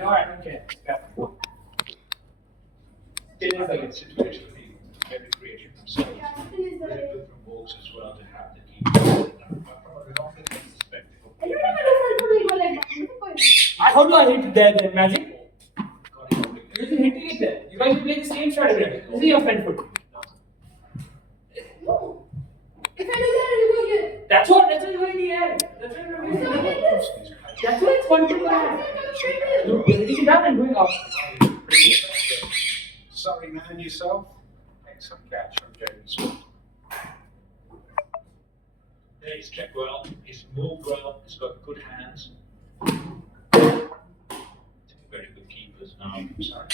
Alright, okay. Yeah. It is like a situation where you maybe create themselves. Really good from books as well to have the keeper. From an offensive perspective. How do I hit there then, Magic? You're just hitting it there. You guys play the same strategy. This is your front foot. No. If I do that, you will get. That's what you're going in the air. That's what you're doing. That's what it's fun to do. You're hitting it down and going up. Sorry, man, yourself. Excellent catch from James Smith. Yeah, he's checked well, he's moved well, he's got good hands. Very good keepers now. Sorry.